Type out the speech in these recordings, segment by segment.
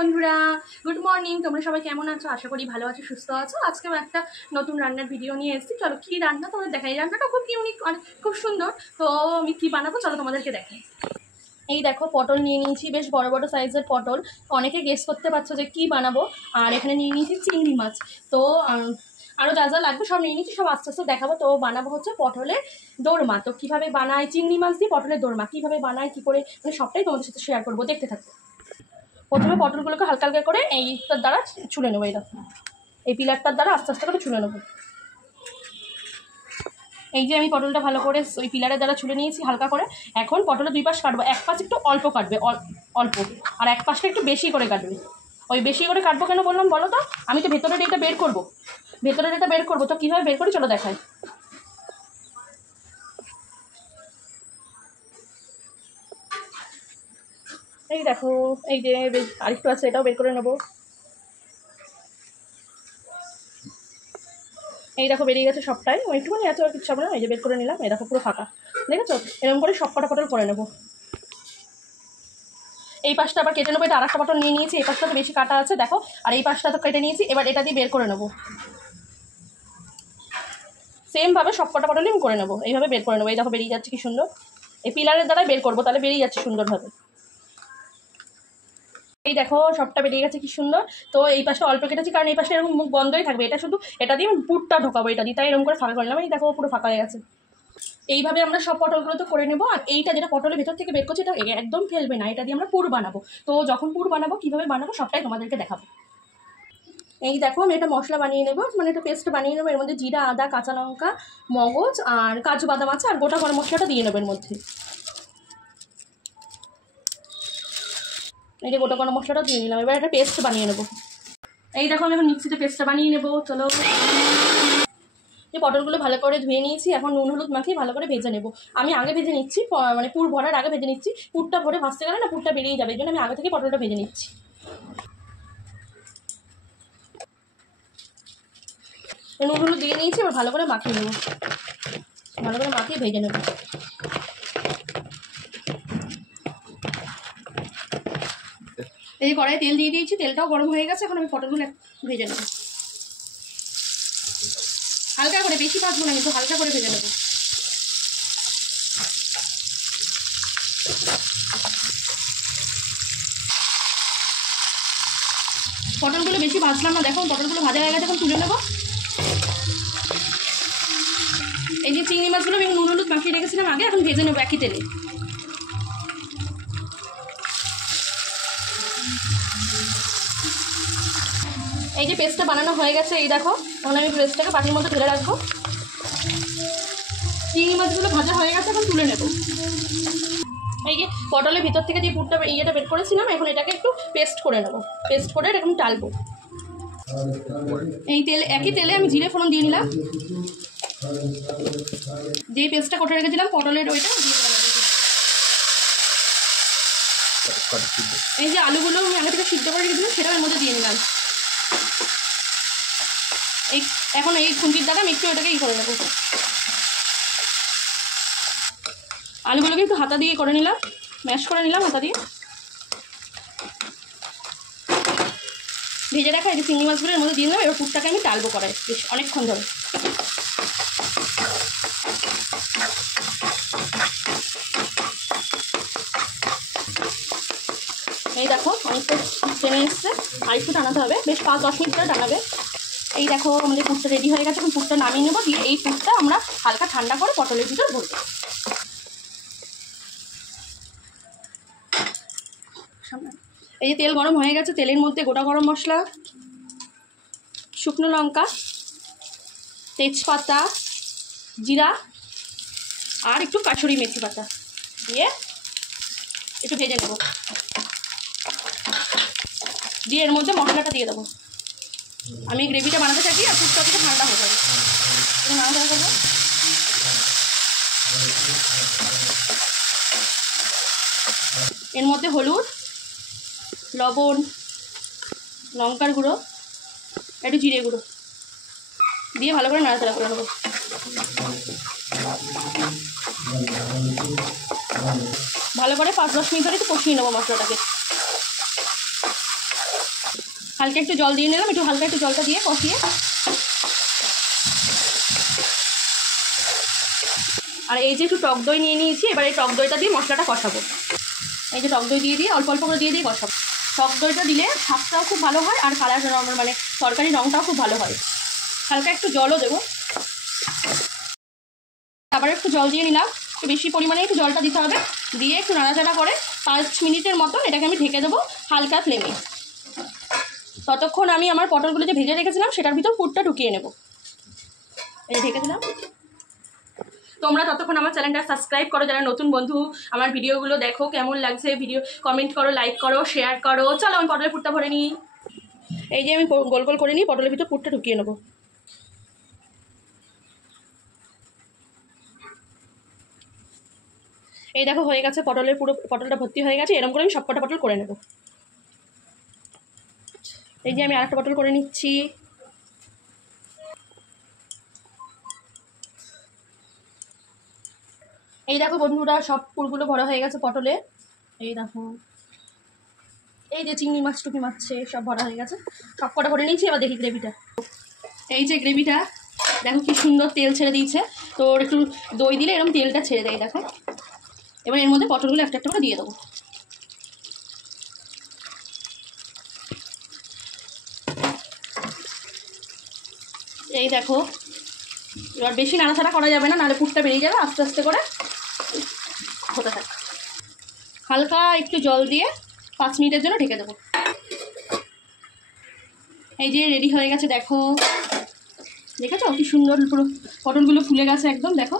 বন্ধুরা, good morning. তোমরা সবাই কেমন আছো? আশা করি ভালো আছো, সুস্থ আছো। আজকেও একটা নতুন রান্নার ভিডিও নিয়ে এসেছি। চলো কি রান্না তোমাদের দেখাই। রান্নাটা খুব ইউনিক, খুব সুন্দর। তো আমি কি বানাবো চলো তোমাদেরকে দেখাই। এই দেখো, পটল নিয়ে নিয়েছি, বেশ বড় বড় সাইজের পটল। অনেকে গেস করতে পারছো যে কি বানাবো। আর এখানে নিয়ে নিয়েছি চিংড়ি মাছ। তো আরও যা যা লাগবে সব নিয়ে নিয়েছি, সব আস্তে আস্তে দেখাবো। তো বানাবো হচ্ছে পটলের দোরমা। তো কীভাবে বানায় চিংড়ি মাছ দিয়ে পটলের দোরমা, কীভাবে বানায় কী করে, মানে সবটাই তোমাদের সাথে শেয়ার করবো, দেখতে থাকবো। প্রথমে পটলগুলোকে হালকা হালকা করে এইটার দ্বারা ছুলে নেবো। এই পিলারটার দ্বারা আস্তে আস্তে করে ছুলে নেবো। এই যে আমি পটলটা ভালো করে ওই পিলারের দ্বারা ছুলে নিয়েছি হালকা করে। এখন পটলের দুই পাশ কাটবো। এক পাশ একটু অল্প কাটবে, অল্প, আর এক পাশটা একটু বেশি করে কাটবে। ওই বেশি করে কাটবো কেন বললাম বলো তো? আমি তো ভেতরের এটা বের করবো, ভেতরের এটা বের করবো। তো কীভাবে বের করি চলো দেখাই। এই দেখো, এই যে আরেকটু আছে, এটাও বের করে নেবো। এই দেখো বেরিয়ে গেছে সবটাই, একটুখানি আছে আর কিছু হবে না। এই যে বের করে নিলাম, এই দেখো পুরো ফাঁকা, দেখেছো? এরকম করে সব কটা পটল করে নেবো। এই পাশটা আবার কেটে নেবো। এটা আর একটা পটল নিয়ে নিয়েছি, এই পাশটা তো বেশি কাটা আছে দেখো, আর এই পাশটা তো কেটে নিয়েছি। এবার এটা দিয়ে বের করে নেবো। সেমভাবে সব কটা পটলই আমি করে নেবো, এইভাবে বের করে নেবো। এই দেখো বেরিয়ে যাচ্ছে কি সুন্দর। এই পিলারের দ্বারাই বের করবো, তাহলে বেরিয়ে যাচ্ছে সুন্দরভাবে। এই দেখো সবটা বেরিয়ে গেছে কি সুন্দর। তো এই পাশটা অল্প কেটেছি, কারণ এই পাশটা এরকম মুখ বন্ধই থাকবে। এটা শুধু এটা দিয়ে পুরটা ঢোকাবো, এটা দিয়ে, তাই এরকম করে ফাঁকা করলাম। এই দেখো পুরো ফাঁকা হয়ে গেছে। এইভাবে আমরা সব পটলগুলো তো করে নেবো। আর এইটা যেটা পটলের ভেতর থেকে বের করছি, এটা একদম ফেলবে না। এটা দিয়ে আমরা পুর বানাবো। তো যখন পুর বানাবো কীভাবে বানাবো সবটাই তোমাদেরকে দেখাবো। এই দেখো আমি একটা মশলা বানিয়ে নেবো, মানে একটা পেস্ট বানিয়ে নেবো। এর মধ্যে জিরা, আদা, কাঁচা লঙ্কা, মগজ আর কাজু বাদাম আছে, আর গোটা গরম মশলাটা দিয়ে নেবো এর মধ্যে। এই যে গোটা গরম মশলাটা দিয়ে নিলাম। এবার একটা পেস্ট বানিয়ে নেবো। এই দেখো আমি এখন মিক্সিতে পেস্টটা বানিয়ে নেবো। চলো, যে পটলগুলো ভালো করে ধুয়ে নিয়েছি, এখন নুন হলুদ মাখিয়ে ভালো করে ভেজে নেবো। আমি আগে ভেজে নিচ্ছি, মানে পুর ভরার আগে ভেজে নিচ্ছি। পুরটা ভরে ভাজতে গেলে না পুরটা বেরিয়ে যাবে, এই জন্য আমি আগে থেকে পটলটা ভেজে নিচ্ছি। নুন হলুদ দিয়ে নিয়েছি, এবার ভালো করে মাখিয়ে নেবো, ভালো করে মাখিয়ে ভেজে নেবো। এই কড়াইয়ে তেল দিয়ে দিয়েছি, তেলটাও গরম হয়ে গেছে। এখন আমি পটলগুলো ভেজে নেবো হালকা করে, বেশি ভাজবো না কিন্তু হালকা করে ভেজে নেবো। পটলগুলো বেশি ভাজলাম না, দেখো পটলগুলো ভাজা হয়ে গেছে। এখন তুলে নেবো। এই যে চিংড়ি মাছগুলো আমি নুন হলুদ মাখিয়ে রেখেছিলাম আগে, এখন ভেজে নেবো একই তেলে। এই যে পেস্টটা বানানো হয়ে গেছে, এই দেখো। এখন আমি পেস্টটাকে বাটির মধ্যে ঢেলে রাখবো। চিংড়ি মাছগুলো ভাজা হয়ে গেছে, এখন তুলে নেবো। এই যে পটলের ভিতর থেকে যে পুরটা ইয়েটা বের করেছিলাম, এখন এটাকে একটু পেস্ট করে নেবো। পেস্ট করে এরকম টালবো। এই তেলে, একই তেলে আমি জিরে ফোড়ন দিয়ে নিলাম। যেই পেস্টটা করে রেখেছিলাম পটলের ওইটা দিয়ে দিলাম। এই যে আলুগুলো আমি আগে থেকে সিদ্ধ করে রেখেছিলাম সেটাও এর মধ্যে দিয়ে নিলাম। এই এখন এই খুন্তির দ্বারা আমি একটু ওটাকে করে নেবো। আলুগুলোকে একটু হাতা দিয়ে করে নিলাম, ম্যাশ করে নিলাম হাতা দিয়ে। ভেজে রাখা এই যে চিংড়ি মাছগুলো এর মধ্যে দিয়ে দিলাম। এবার পুরটাকে আমি টালবো কড়াই বেশ অনেকক্ষণ ধরে। এই দেখো অনেকটা টেনে এসছে, আর একটু টানাতে হবে, বেশ 5-10 মিনিট ধরে টানাবে। এই দেখো আমাদের পুরটা রেডি হয়ে গেছে। এখন পুরটা নামিয়ে নেবো, দিয়ে এই পুরটা আমরা হালকা ঠান্ডা করে পটলের ভিতর ভরবো। এই যে তেল গরম হয়ে গেছে, তেলের মধ্যে গোটা গরম মশলা, শুকনো লঙ্কা, তেজপাতা, জিরা আর একটু কাসুরি মেথি পাতা দিয়ে একটু ভেজে নেব। দিয়ে এর মধ্যে মশলাটা দিয়ে দেবো। আমি গ্রেভিটা বানাতে থাকি আর পুরটা থেকে ঠান্ডা হয়ে যাবে। নাড়াচাড়া করবো। এর মধ্যে হলুদ, লবণ, লঙ্কার গুঁড়ো, একটু জিরে গুঁড়ো দিয়ে ভালো করে নাড়াচাড়া করে নেবো। ভালো করে 5-10 মিনিট ধরে একটু কষিয়ে নেবো মশলাটাকে। হালকা একটু জল দিয়ে নিলাম, একটু হালকা একটু জলটা দিয়ে কষিয়ে। আর এই যে একটু টক দই নিয়ে নিয়েছি, এবার এই টক দইটা দিয়ে মশলাটা কষাবো। এই যে টক দই দিয়ে অল্প অল্প করে দিয়ে কষাবো। টক দইটা দিলে স্বাদটাও খুব ভালো হয় আর কালার মানে তরকারি রঙটাও খুব ভালো হয়। হালকা একটু জলও দেবো, আবার একটু জল দিয়ে নিলাম, একটু বেশি পরিমাণে একটু জলটা দিতে হবে। দিয়ে একটু নাড়াচাড়া করে 5 মিনিটের মতন এটাকে আমি ঢেকে দেবো হালকা ফ্লেমে। ততক্ষণ আমি আমার পটলগুলো যে ভেজে রেখেছিলাম সেটার ভিতর পুরটা ঢুকিয়ে নেব। এটা ঢেকে দিলাম। তোমরা ততক্ষণ আমার চ্যানেলটা সাবস্ক্রাইব করো, যারা নতুন বন্ধু আমার ভিডিওগুলো দেখো, কেমন লাগছে ভিডিও কমেন্ট করো, লাইক করো, শেয়ার করো। চলো আমি পটলের পুরটা ভরে নিই। এই যে আমি গোল গোল করে নিই, পটলের ভিতর পুরটা ঢুকিয়ে নেবো। এই দেখো হয়ে গেছে, পুরো পটলটা ভর্তি হয়ে গেছে। এরকম করে আমি সবকটা পটল করে নেব। এই যে আমি আরেকটা পটল করে নিচ্ছি। এই দেখো বন্ধুরা, সব পুরগুলো ভরা হয়ে গেছে পটলে। এই দেখো, এই যে চিংড়ি মাছ টুকি মাছ সব ভরা হয়ে গেছে, সব কটা ভরে নিয়েছি। এবার দেখি গ্রেভিটা। এই যে গ্রেভিটা দেখো কি সুন্দর তেল ছেড়ে দিয়েছে। তো একটু দই দিলে এরকম তেলটা ছেড়ে দেয় দেখো। এবার এর মধ্যে পটলগুলো একটা একটা করে দিয়ে দেবো। এই দেখো, এবার বেশি নাড়াচাড়া করা যাবে না, নাহলে পুরটা বেরিয়ে যাবে। আস্তে আস্তে করে হতে থাকে। হালকা একটু জল দিয়ে 5 মিনিটের জন্য ঢেকে দেবো। এই যে রেডি হয়ে গেছে দেখো, দেখেছো কি সুন্দর পুরো পটলগুলো ফুলে গেছে একদম দেখো।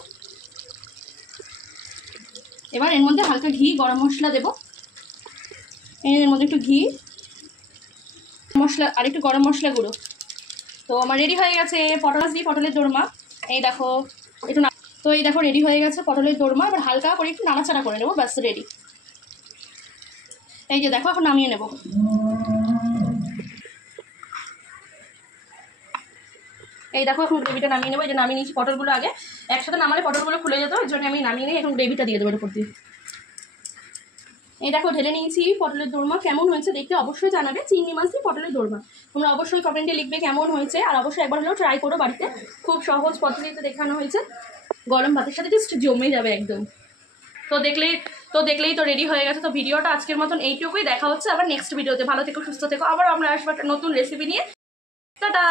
এবার এর মধ্যে হালকা ঘি, গরম মশলা দেবো। এর মধ্যে একটু ঘি মশলা আর একটু গরম মশলা গুঁড়ো। তো আমার রেডি হয়ে গেছে পটলের দোরমা। এই দেখো একটু তো এই দেখো রেডি হয়ে গেছে পটলের দোরমা। এবার হালকা করে একটু নাড়াচাড়া করে নেবো, ব্যাস রেডি। এই যে দেখো এখন নামিয়ে নেব। এই দেখো এখন গ্রেভিটা নামিয়ে নেবো। এই যে নামিয়ে নিয়েছি পটলগুলো। আগে একসাথে নামালে পটলগুলো খুলে যেত, ওই জন্য আমি নামিয়ে নিই। এখন গ্রেভিটা দিয়ে দেবো এর উপর দিয়ে। এই দেখো ঢেলে নিয়েছি পটলের দোরমা। কেমন হয়েছে দেখতে অবশ্যই জানাবে। চিংড়ি মাছ দিয়ে পটলের দোরমা তোমরা অবশ্যই কমেন্টে লিখবে কেমন হয়েছে। আর অবশ্যই একবার হলেও ট্রাই করো বাড়িতে, খুব সহজ পদ্ধতিতে দেখানো হয়েছে। গরম ভাতের সাথে জাস্ট জমে যাবে একদম। তো দেখলেই তো রেডি হয়ে গেছে। তো ভিডিওটা আজকের মতন এইটুকুই। দেখা হচ্ছে আবার নেক্সট ভিডিওতে। ভালো থেকো, সুস্থ থেকো। আবার আমরা আসবো একটা নতুন রেসিপি নিয়ে। টাটা।